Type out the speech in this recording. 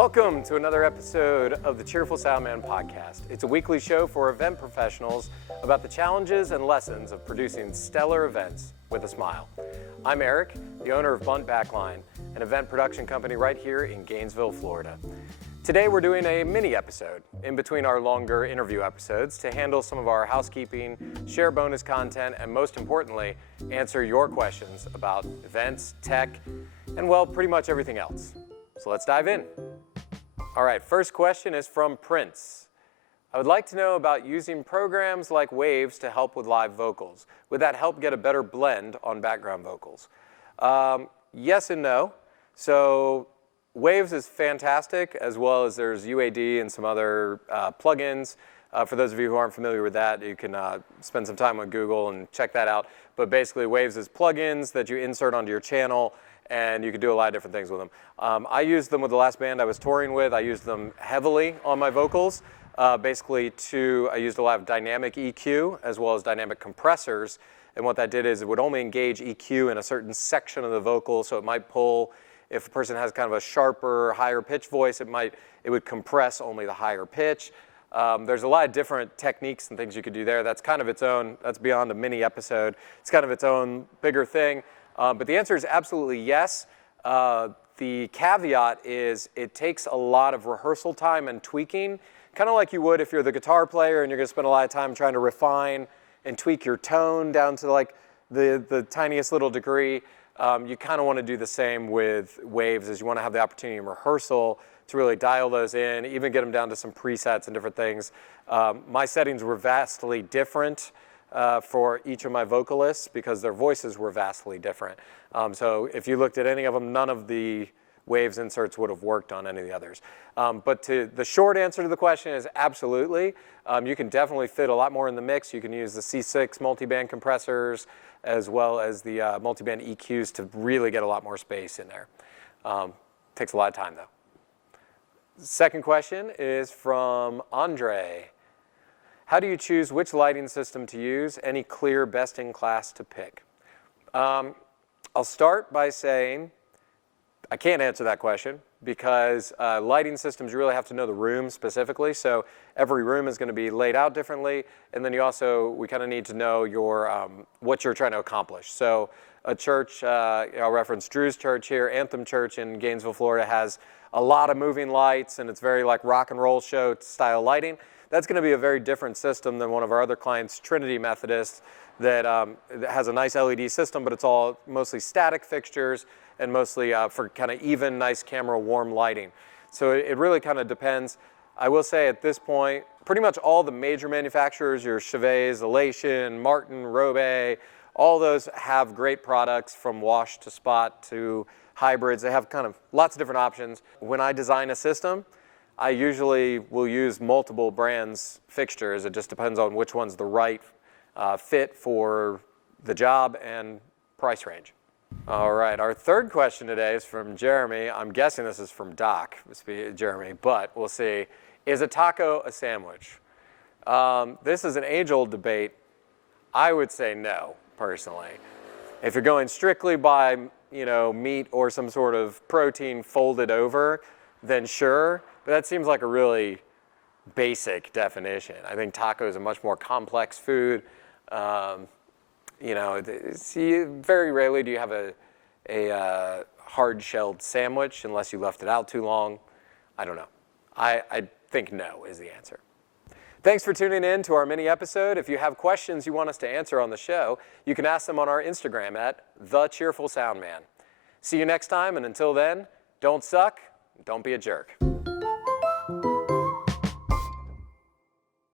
Welcome to another episode of the Cheerful Soundman podcast. It's a weekly show for event professionals about the challenges and lessons of producing stellar events with a smile. I'm Eric, the owner of Bunt Backline, an event production company right here in Gainesville, Florida. Today we're doing a mini episode in between our longer interview episodes to handle some of our housekeeping, share bonus content, and most importantly, answer your questions about events, tech, and well, pretty much everything else. So let's dive in. All right, first question is from Prince. I would like to know about using programs like Waves to help with live vocals. Would that help get a better blend on background vocals? Yes and no. So Waves is fantastic, as well as there's UAD and some other plugins. For those of you who aren't familiar with that, you can spend some time on Google and check that out. But basically, Waves is plugins that you insert onto your channel, and you can do a lot of different things with them. I used them with the last band I was touring with. I used them heavily on my vocals. I used a lot of dynamic EQ as well as dynamic compressors. And what that did is it would only engage EQ in a certain section of the vocal, so it might pull, if a person has kind of a sharper, higher pitch voice, it would compress only the higher pitch. There's a lot of different techniques and things you could do there. That's kind of its own, that's beyond a mini episode. It's kind of its own bigger thing. But the answer is absolutely yes. The caveat is it takes a lot of rehearsal time and tweaking, kind of like you would if you're the guitar player and you're going to spend a lot of time trying to refine and tweak your tone down to like the tiniest little degree. You kind of want to do the same with Waves, as you want to have the opportunity in rehearsal to really dial those in, even get them down to some presets and different things. My settings were vastly different for each of my vocalists because their voices were vastly different. So if you looked at any of them, none of the Waves inserts would have worked on any of the others. But the short answer to the question is absolutely. You can definitely fit a lot more in the mix. You can use the C6 multiband compressors as well as the multiband EQs to really get a lot more space in there. Takes a lot of time though. Second question is from Andre. How do you choose which lighting system to use? Any clear best-in-class to pick? I'll start by saying I can't answer that question because lighting systems, you really have to know the room specifically. So every room is going to be laid out differently. And then we kind of need to know what you're trying to accomplish. So a church, I'll reference Drew's church here, Anthem Church in Gainesville, Florida, has a lot of moving lights, and it's very like rock and roll show style lighting. That's going to be a very different system than one of our other clients, Trinity Methodist, that has a nice LED system, but it's all mostly static fixtures and mostly for kind of even, nice camera warm lighting. So it really kind of depends. I will say at this point, pretty much all the major manufacturers, your Chevets, Elation, Martin, Robe, all those have great products from wash to spot to hybrids. They have kind of lots of different options. When I design a system, I usually will use multiple brands fixtures. It just depends on which one's the right fit for the job and price range. All right, our third question today is from Jeremy. I'm guessing this is from Doc, Jeremy, but we'll see. Is a taco a sandwich? This is an age-old debate. I would say no, personally. If you're going strictly by meat or some sort of protein folded over, then sure. But that seems like a really basic definition. I think taco is a much more complex food. Very rarely do you have a hard-shelled sandwich unless you left it out too long. I don't know. I think no is the answer. Thanks for tuning in to our mini episode. If you have questions you want us to answer on the show, you can ask them on our Instagram at @TheCheerfulSoundman. See you next time, and until then, don't suck, don't be a jerk.